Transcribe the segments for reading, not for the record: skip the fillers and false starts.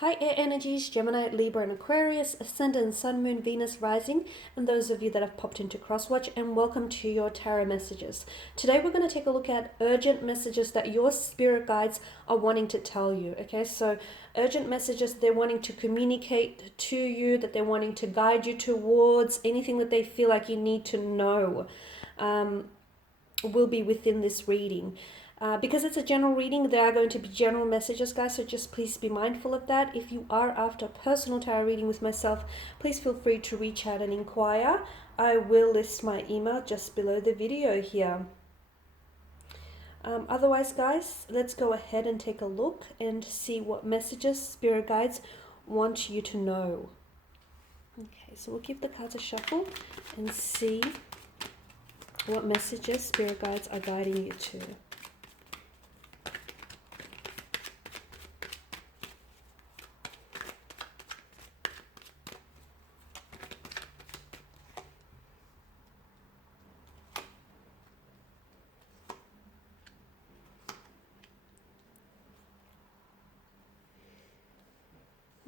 Hi Air Energies, Gemini, Libra and Aquarius, Ascendant, Sun, Moon, Venus, Rising, and those of you that have popped into Crosswatch, and welcome to your Tarot messages. Today we're going to take a look at urgent messages that your spirit guides are wanting to tell you. Okay, so urgent messages they're wanting to communicate to you, that they're wanting to guide you towards, anything that they feel like you need to know. Will be within this reading. Because it's a general reading, there are going to be general messages, guys, so just please be mindful of that. If you are after a personal tarot reading with myself, please feel free to reach out and inquire. I will list my email just below the video here. Otherwise, guys, let's go ahead and take a look and see what messages spirit guides want you to know. Okay, so we'll give the cards a shuffle and see what messages spirit guides are guiding you to.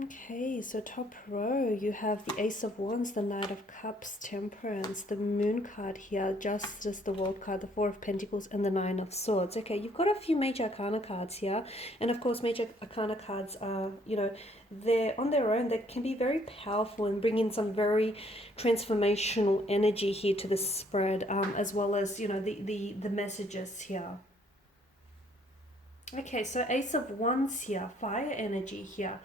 Okay, so top row, you have the Ace of Wands, the Knight of Cups, Temperance, the Moon card here, Justice, the World card, the Four of Pentacles, and the Nine of Swords. Okay, you've got a few major arcana cards here. And of course, major arcana cards are, they're on their own. They can be very powerful and bring in some very transformational energy here to the spread, as well as, the messages here. Okay, so Ace of Wands here, fire energy here.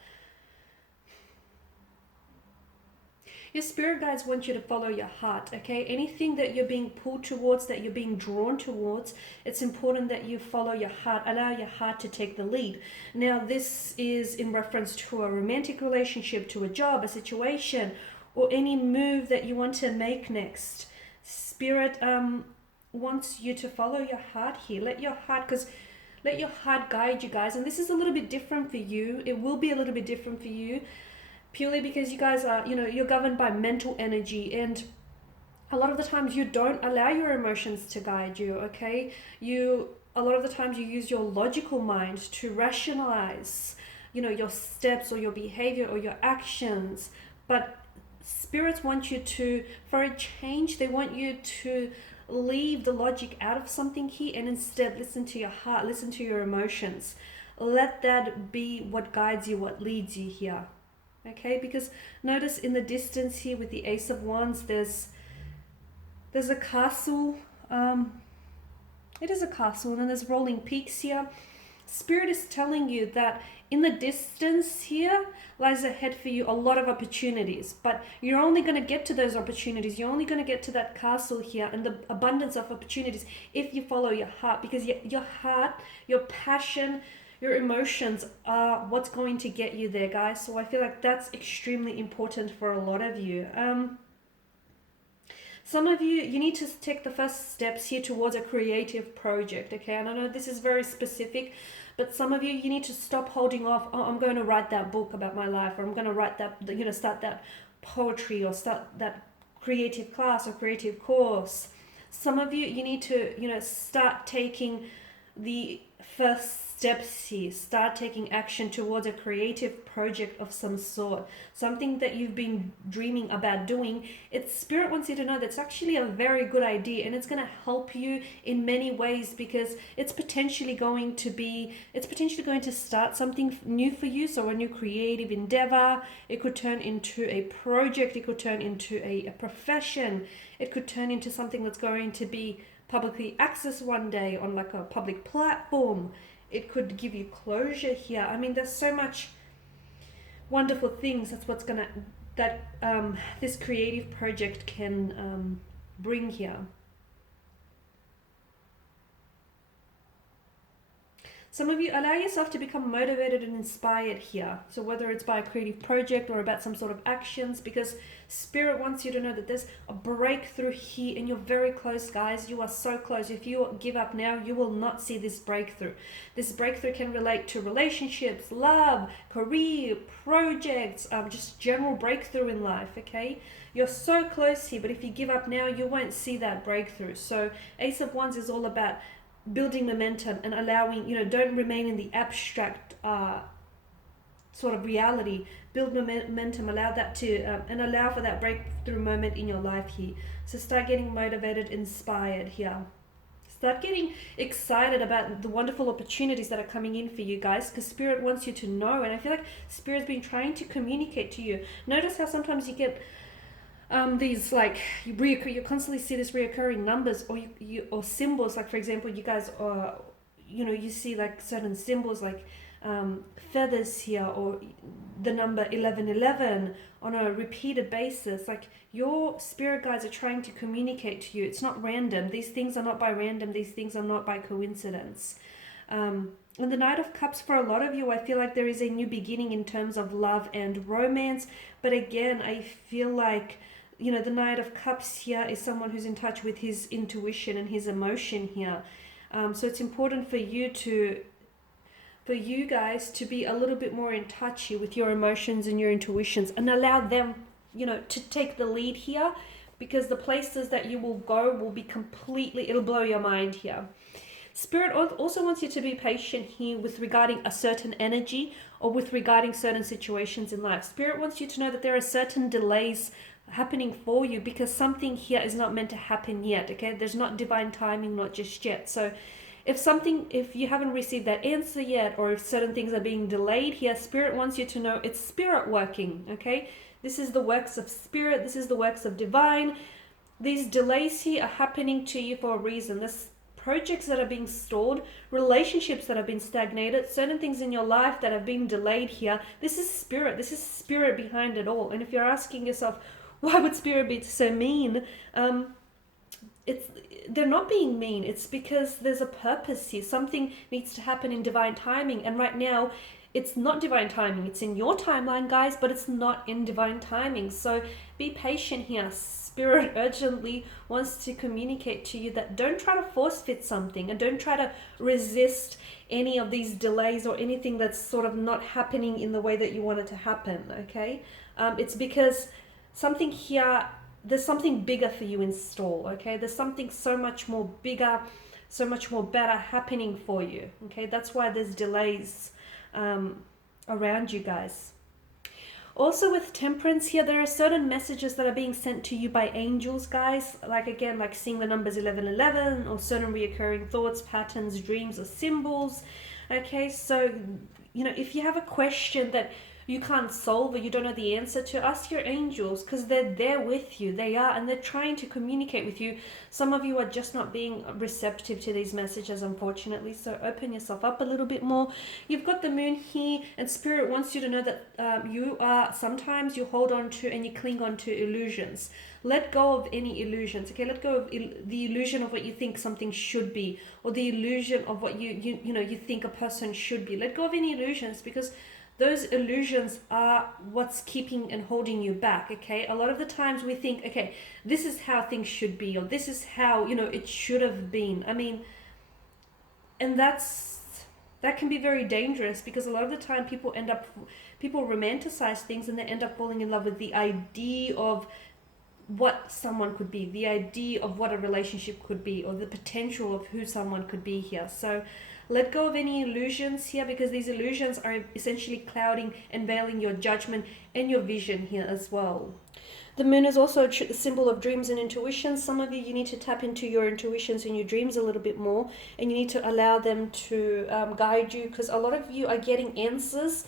Your spirit guides want you to follow your heart, okay? Anything that you're being pulled towards, that you're being drawn towards, it's important that you follow your heart, allow your heart to take the lead. Now, this is in reference to a romantic relationship, to a job, a situation, or any move that you want to make next. Spirit wants you to follow your heart here. Let your heart guide you, guys. And this is a little bit different for you. It will be a little bit different for you, purely because you guys are, you're governed by mental energy, and a lot of the times you don't allow your emotions to guide you, okay? A lot of the times you use your logical mind to rationalize, your steps or your behavior or your actions, but spirits want you to, for a change, they want you to leave the logic out of something here and instead listen to your heart, listen to your emotions. Let that be what guides you, what leads you here. Okay, because notice in the distance here with the Ace of Wands, there's a castle. It is a castle, and then there's rolling peaks here. Spirit is telling you that in the distance here lies ahead for you a lot of opportunities, but you're only going to get to those opportunities. You're only going to get to that castle here and the abundance of opportunities if you follow your heart, because your heart, your passion, your emotions are what's going to get you there, guys. So I feel like that's extremely important for a lot of you. Some of you need to take the first steps here towards a creative project, okay? And I know this is very specific, but some of you need to stop holding off. Oh, I'm going to write that book about my life, or I'm going to write that, start that poetry, or start that creative class or creative course. Some of you need to, start taking the first steps here. Start taking action towards a creative project of some sort, something that you've been dreaming about doing. Spirit wants you to know that's actually a very good idea, and it's going to help you in many ways, because it's potentially going to start something new for you. So a new creative endeavor, it could turn into a project, it could turn into a profession, it could turn into something that's going to be publicly accessed one day on like a public platform. It could give you closure here. I mean, there's so much wonderful things. That's what's this creative project can bring here. Some of you allow yourself to become motivated and inspired here. So whether it's by a creative project or about some sort of actions, because Spirit wants you to know that there's a breakthrough here and you're very close, guys. You are so close. If you give up now, you will not see this breakthrough. This breakthrough can relate to relationships, love, career, projects, just general breakthrough in life, okay? You're so close here, but if you give up now, you won't see that breakthrough. So Ace of Wands is all about building momentum and allowing, don't remain in the abstract sort of reality, build momentum, allow that to and allow for that breakthrough moment in your life here. So start getting motivated, inspired here. Start getting excited about the wonderful opportunities that are coming in for you guys, because Spirit wants you to know, and I feel like Spirit's been trying to communicate to you. Notice how sometimes you get these like you constantly see this reoccurring numbers, or you or symbols, like for example you guys you see like certain symbols like feathers here, or the number 1111 on a repeated basis. Like your spirit guides are trying to communicate to you. It's not random. These things are not by random. These things are not by coincidence. And the Knight of Cups, for a lot of you, I feel like there is a new beginning in terms of love and romance. But again, I feel like, the Knight of Cups here is someone who's in touch with his intuition and his emotion here. So it's important for you guys to be a little bit more in touch here with your emotions and your intuitions, and allow them, to take the lead here, because the places that you will go will be it'll blow your mind here. Spirit also wants you to be patient here with regarding a certain energy, or with regarding certain situations in life. Spirit wants you to know that there are certain delays happening for you, because something here is not meant to happen yet, okay? There's not divine timing, not just yet. So if you haven't received that answer yet, or if certain things are being delayed here, Spirit wants you to know it's Spirit working, okay? This is the works of Spirit. This is the works of divine. These delays here are happening to you for a reason. This projects that are being stalled, relationships that have been stagnated, certain things in your life that have been delayed here. This is Spirit. This is Spirit behind it all. And if you're asking yourself, why would Spirit be so mean? They're not being mean. It's because there's a purpose here. Something needs to happen in divine timing. And right now, it's not divine timing. It's in your timeline, guys, but it's not in divine timing. So be patient here. Spirit urgently wants to communicate to you that don't try to force fit something, and don't try to resist any of these delays or anything that's sort of not happening in the way that you want it to happen, okay? It's because something here, there's something bigger for you in store, okay? There's something so much more bigger, so much more better happening for you, okay? That's why there's delays around you guys. Also with Temperance here, there are certain messages that are being sent to you by angels, guys. Like again, like seeing the numbers 1111, or certain reoccurring thoughts, patterns, dreams, or symbols. Okay, so, if you have a question that you can't solve, or you don't know the answer to, ask your angels, because they're there with you. They are, and they're trying to communicate with you. Some of you are just not being receptive to these messages, unfortunately, so open yourself up a little bit more. You've got the Moon here, and Spirit wants you to know that sometimes you hold on to and you cling on to illusions. Let go of any illusions, okay? Let go of the illusion of what you think something should be, or the illusion of what you think a person should be. Let go of any illusions, because those illusions are what's keeping and holding you back, okay? A lot of the times we think, okay, this is how things should be, or this is how, it should have been. I mean, and that can be very dangerous, because a lot of the time people romanticize things, and they end up falling in love with the idea of what someone could be, the idea of what a relationship could be, or the potential of who someone could be here. So let go of any illusions here, because these illusions are essentially clouding and veiling your judgment and your vision here as well. The Moon is also a symbol of dreams and intuition. Some of you need to tap into your intuitions and your dreams a little bit more, and you need to allow them to guide you, because a lot of you are getting answers.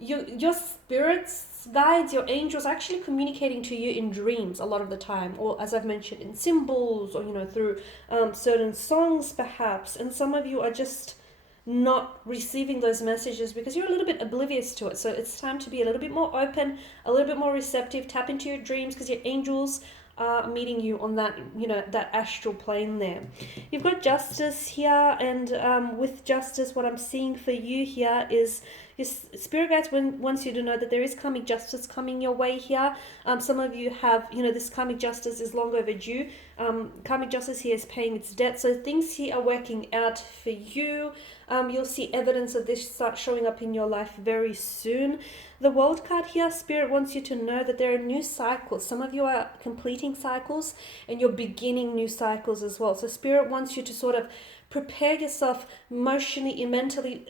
Your spirits, guides, your angels are actually communicating to you in dreams a lot of the time, or as I've mentioned, in symbols, or through certain songs perhaps. And some of you are just not receiving those messages because you're a little bit oblivious to it. So it's time to be a little bit more open, a little bit more receptive. Tap into your dreams, because your angels are meeting you on that, that astral plane there. You've got Justice here, and with Justice, what I'm seeing for you here is your spirit guides wants you to know that there is karmic justice coming your way here. Some of you have, this karmic justice is long overdue. Karmic justice here is paying its debt. So things here are working out for you. You'll see evidence of this start showing up in your life very soon. The World card here, Spirit wants you to know that there are new cycles. Some of you are completing cycles, and you're beginning new cycles as well. So Spirit wants you to sort of prepare yourself emotionally and mentally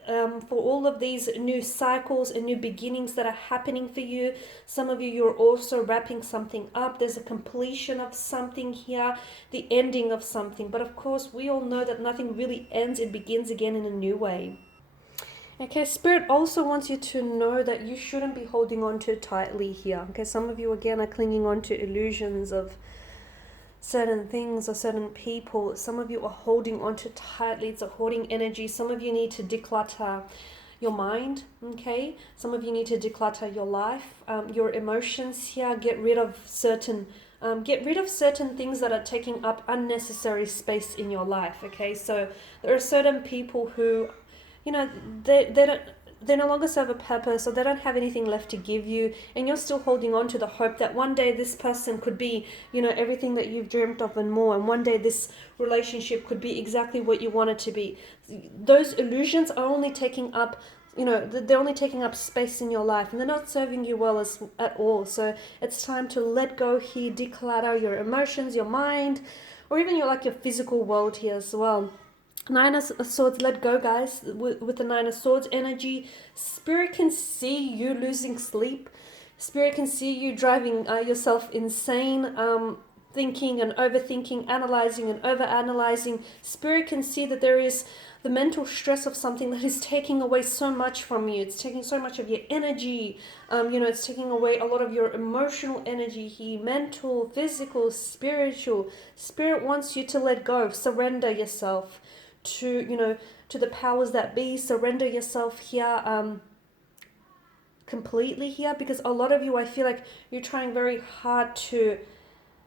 for all of these new cycles and new beginnings that are happening for you. Some of you, you're also wrapping something up. There's a completion of something here, the ending of something. But of course, we all know that nothing really ends. It begins again in a new way. Okay, Spirit also wants you to know that you shouldn't be holding on too tightly here. Okay, some of you again are clinging on to illusions of certain things or certain people. Some of you are holding on too tightly. It's a hoarding energy. Some of you need to declutter your mind, okay? Some of you need to declutter your life, your emotions here. Get rid of certain things that are taking up unnecessary space in your life, okay? So there are certain people who, you know, they no longer serve a purpose, or they don't have anything left to give you, and you're still holding on to the hope that one day this person could be, you know, everything that you've dreamt of and more, and one day this relationship could be exactly what you want it to be. Those illusions are only taking up, you know, they're only taking up space in your life, and they're not serving you well at all. So it's time to let go here, declutter your emotions, your mind, or even your physical world here as well. Nine of Swords, let go, guys. With the Nine of Swords energy, Spirit can see you losing sleep. Spirit can see you driving yourself insane, thinking and overthinking, analyzing and overanalyzing. Spirit can see that there is the mental stress of something that is taking away so much from you. It's taking so much of your energy. You know, it's taking away a lot of your emotional energy here, mental, physical, spiritual. Spirit wants you to let go, surrender yourself to, you know, to the powers that be. Surrender yourself here completely here, because a lot of you, I feel like you're trying very hard to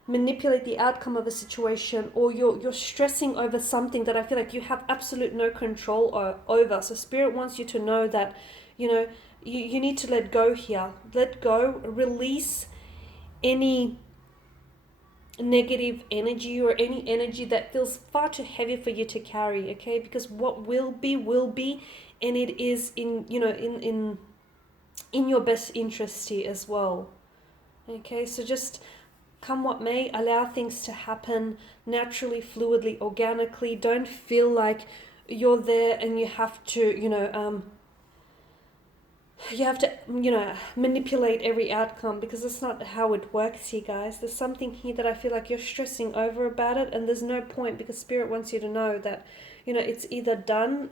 manipulate the outcome of a situation, or you're stressing over something that I feel like you have absolute no control over. So Spirit wants you to know that, you know, you need to let go here. Let go, release any negative energy or any energy that feels far too heavy for you to carry, okay? Because what will be, and it is in, you know, in your best interest here as well. Okay, so just come what may, allow things to happen naturally, fluidly, organically. Don't feel like you're there and you have to, you know, manipulate every outcome, because that's not how it works here, guys. There's something here that I feel like you're stressing over about it, and there's no point, because Spirit wants you to know that, you know, it's either done,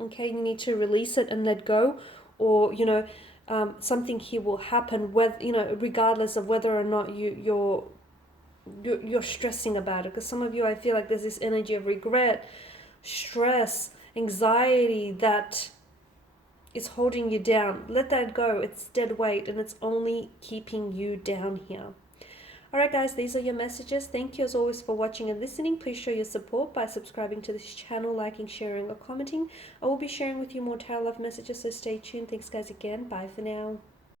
okay, you need to release it and let go, or, you know, something here will happen, whether, you know, regardless of whether or not you're stressing about it. Because some of you, I feel like there's this energy of regret, stress, anxiety that is holding you down. Let that go. It's dead weight, and it's only keeping you down here. Alright guys, these are your messages. Thank you as always for watching and listening. Please show your support by subscribing to this channel, liking, sharing or commenting. I will be sharing with you more tarot love messages, so stay tuned. Thanks guys again. Bye for now.